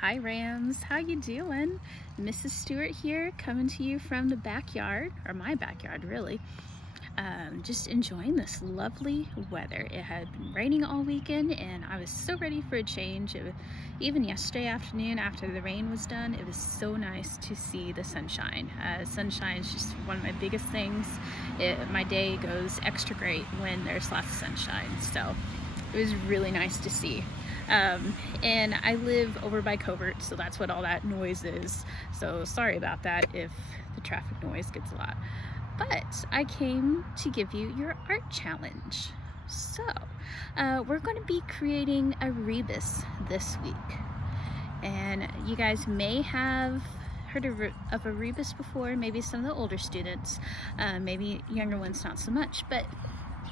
Hi Rams, how you doing? Mrs. Stewart here, coming to you from the backyard, or my backyard really. Just enjoying this lovely weather. It had been raining all weekend and I was so ready for a change. Even yesterday afternoon after the rain was done, it was so nice to see the sunshine. Sunshine is just one of my biggest things. My day goes extra great when there's lots of sunshine, so it was really nice to see. And I live over by Covert, so that's what all that noise is. So sorry about that if the traffic noise gets a lot. But I came to give you your art challenge. So we're going to be creating a rebus this week. And you guys may have heard of a rebus before, maybe some of the older students, maybe younger ones not so much, but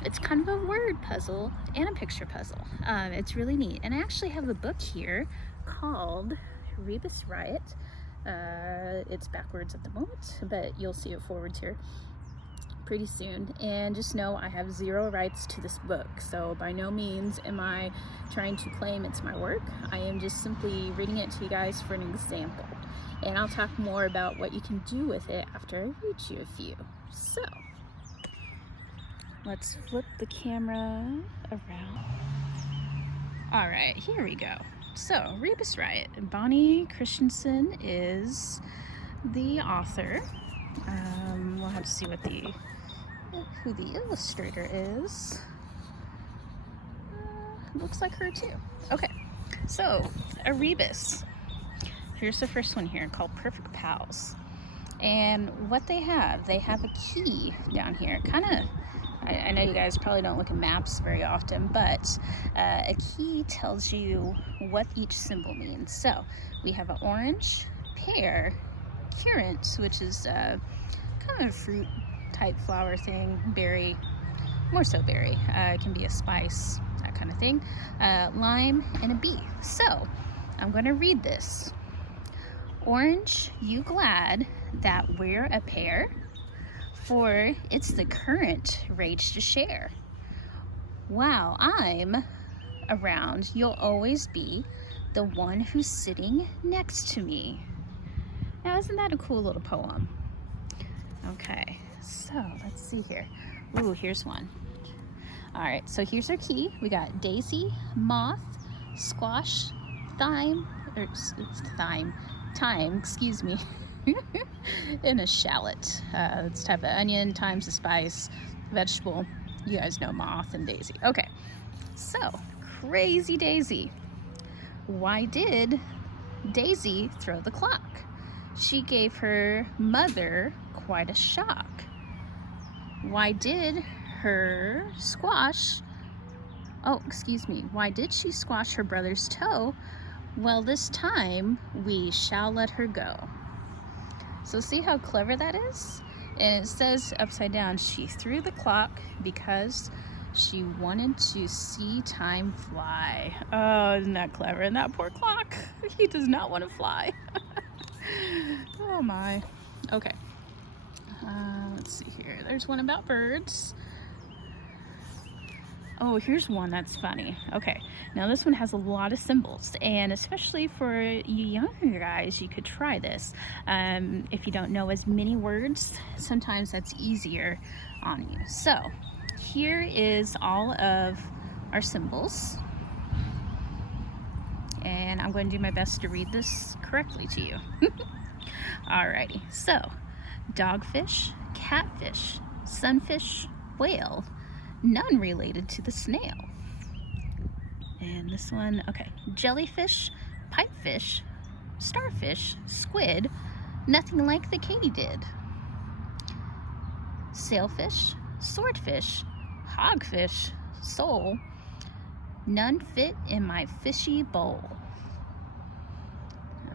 it's kind of a word puzzle and a picture puzzle. It's really neat. And I actually have a book here called Rebus Riot. It's backwards at the moment, but you'll see it forwards here pretty soon. And just know I have zero rights to this book, so by no means am I trying to claim it's my work. I am just simply reading it to you guys for an example, and I'll talk more about what you can do with it after I read you a few. So let's flip the camera around. All right, here we go. So Rebus Riot, Bonnie Christensen is the author. We'll have to see who the illustrator is. Looks like her too. Okay, so a rebus. Here's the first one here called Perfect Pals. And what they have a key down here. I know you guys probably don't look at maps very often, but a key tells you what each symbol means. So we have an orange, pear, currant, which is kind of a fruit type flower thing, berry, more so berry, it can be a spice, that kind of thing, lime, and a bee. So I'm going to read this. Orange, you glad that we're a pair, for it's the current rage to share. While I'm around, you'll always be the one who's sitting next to me. Now, isn't that a cool little poem? Okay, so let's see here. Ooh, here's one. All right, so here's our key. We got daisy, moth, squash, thyme, excuse me, and a shallot. It's a type of onion times a spice, vegetable. You guys know moth and daisy. Okay, so crazy Daisy. Why did Daisy throw the clock? She gave her mother quite a shock. Why did her squash, why did she squash her brother's toe? Well, this time we shall let her go. So see how clever that is? And it says upside down, she threw the clock because she wanted to see time fly. Oh, isn't that clever? And that poor clock, he does not want to fly. Oh my. Okay. Let's see here. There's one about birds. Oh, here's one that's funny. Okay, now this one has a lot of symbols, and especially for you younger guys, you could try this. If you don't know as many words, sometimes that's easier on you. So here is all of our symbols, and I'm going to do my best to read this correctly to you. Alrighty, so dogfish, catfish, sunfish, whale, none related to the snail. And this one, okay, jellyfish, pipefish, starfish, squid, nothing like the katydid. Sailfish, swordfish, hogfish, sole, none fit in my fishy bowl.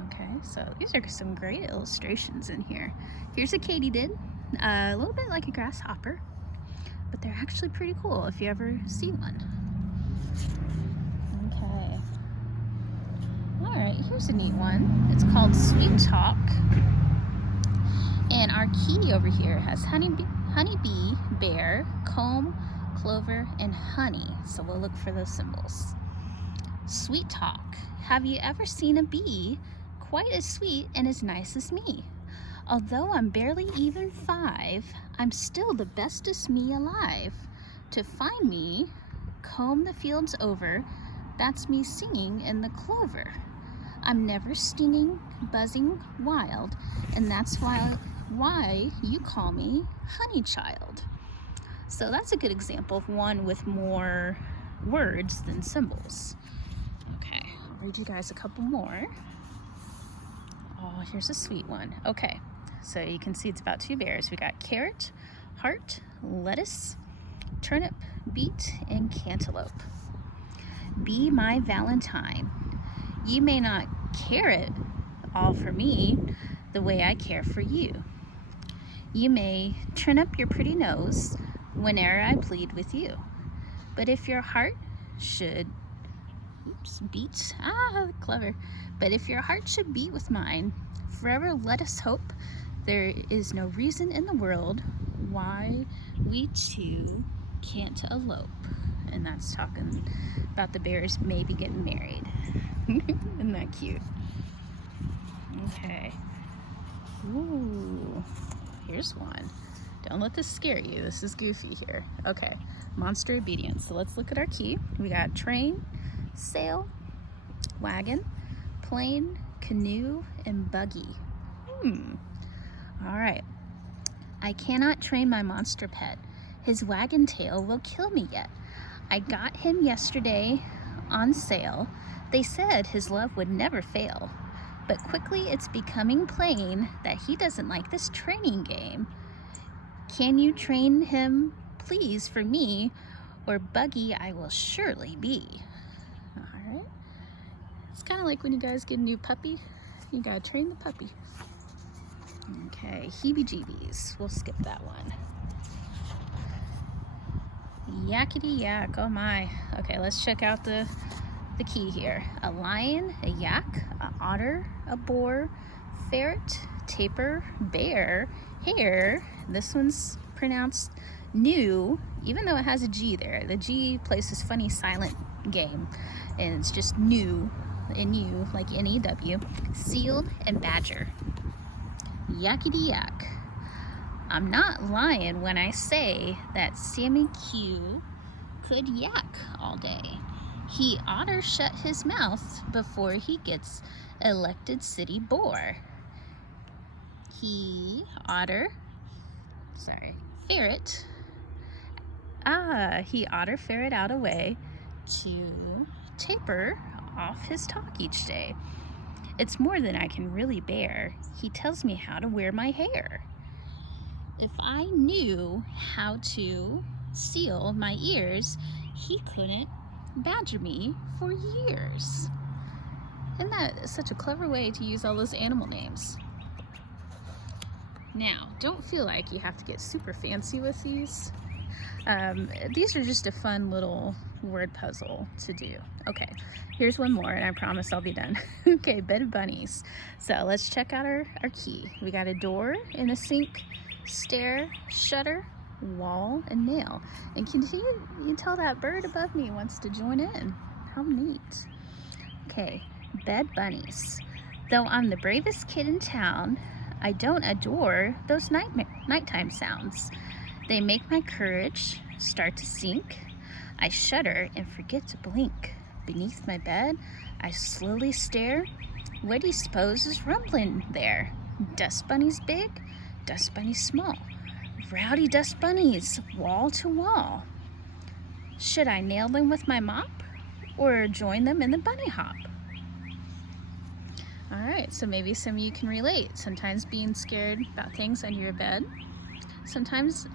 Okay, so these are some great illustrations in here. Here's a katydid, a little bit like a grasshopper, but they're actually pretty cool if you ever see one. Okay. All right, here's a neat one. It's called Sweet Talk. And our key over here has honeybee, bear, comb, clover, and honey. So we'll look for those symbols. Sweet talk. Have you ever seen a bee quite as sweet and as nice as me? Although I'm barely even 5, I'm still the bestest me alive. To find me, comb the fields over, that's me singing in the clover. I'm never stinging, buzzing, wild, and that's why you call me Honey Child. So that's a good example of one with more words than symbols. Okay, I'll read you guys a couple more. Oh, here's a sweet one. Okay, so you can see it's about 2 bears. We got carrot, heart, lettuce, turnip, beet, and cantaloupe. Be my Valentine. You may not care it all for me the way I care for you. You may turn up your pretty nose whene'er I plead with you. But if your heart should beat, clever. But if your heart should beat with mine, forever let us hope there is no reason in the world why we two can't elope. And that's talking about the bears maybe getting married. Isn't that cute? Okay. Ooh, here's one. Don't let this scare you. This is goofy here. Okay, monster obedience. So let's look at our key. We got train, sail, wagon, plane, canoe, and buggy. All right. I cannot train my monster pet. His wagon tail will kill me yet. I got him yesterday on sale. They said his love would never fail. But quickly it's becoming plain that he doesn't like this training game. Can you train him, please, for me, or buggy I will surely be. All right. It's kind of like when you guys get a new puppy. You gotta train the puppy. Okay, heebie-jeebies. We'll skip that one. Yakety yak, oh my. Okay, let's check out the key here. A lion, a yak, an otter, a boar, ferret, tapir, bear, hare. This one's pronounced new, even though it has a G there. The G plays this funny silent game, and it's just new, N-U, like N-E-W. Seal and badger. Yakety yak. I'm not lying when I say that Sammy Q could yak all day. He oughter shut his mouth before he gets elected city boar. Ferret. He oughter ferret out a way to taper off his talk each day. It's more than I can really bear. He tells me how to wear my hair. If I knew how to seal my ears, he couldn't badger me for years. Isn't that such a clever way to use all those animal names? Now, don't feel like you have to get super fancy with these. These are just a fun little word puzzle to do. Okay, here's one more and I promise I'll be done. Okay, bed of bunnies. So let's check out our key. We got a door and a sink, stair, shutter, wall, and nail. And you can tell that bird above me wants to join in. How neat. Okay, bed bunnies. Though I'm the bravest kid in town, I don't adore those nighttime sounds. They make my courage start to sink. I shudder and forget to blink. Beneath my bed, I slowly stare. What do you suppose is rumbling there? Dust bunnies big, dust bunnies small. Rowdy dust bunnies, wall to wall. Should I nail them with my mop or join them in the bunny hop? All right, so maybe some of you can relate. Sometimes being scared about things under your bed. Sometimes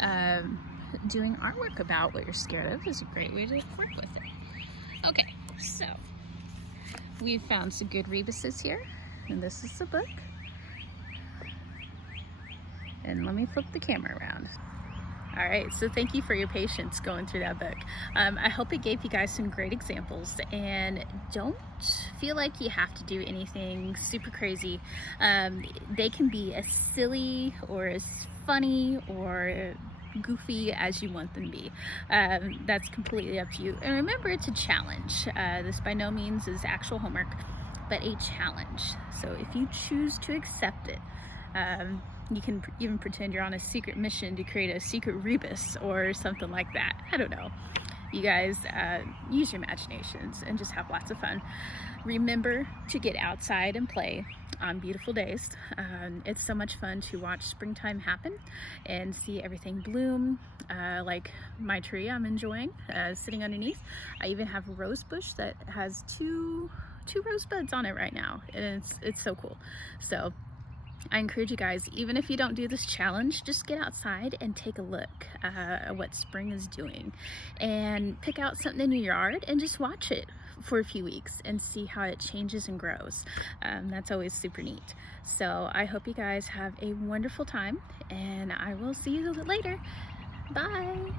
doing artwork about what you're scared of is a great way to work with it. Okay, so we've found some good rebuses here, and this is the book. And let me flip the camera around. All right, so thank you for your patience going through that book. I hope it gave you guys some great examples, and don't feel like you have to do anything super crazy. They can be as silly or as funny or goofy as you want them to be. That's completely up to you. And remember, it's a challenge. This by no means is actual homework, but a challenge. So if you choose to accept it, you can even pretend you're on a secret mission to create a secret rebus or something like that. I don't know. You guys use your imaginations and just have lots of fun. Remember to get outside and play on beautiful days. It's so much fun to watch springtime happen and see everything bloom, like my tree I'm enjoying sitting underneath. I even have a rose bush that has two rose buds on it right now, and it's so cool. So I encourage you guys, even if you don't do this challenge, just get outside and take a look at what spring is doing, and pick out something in your yard and just watch it for a few weeks and see how it changes and grows. That's always super neat. So I hope you guys have a wonderful time, and I will see you later. Bye.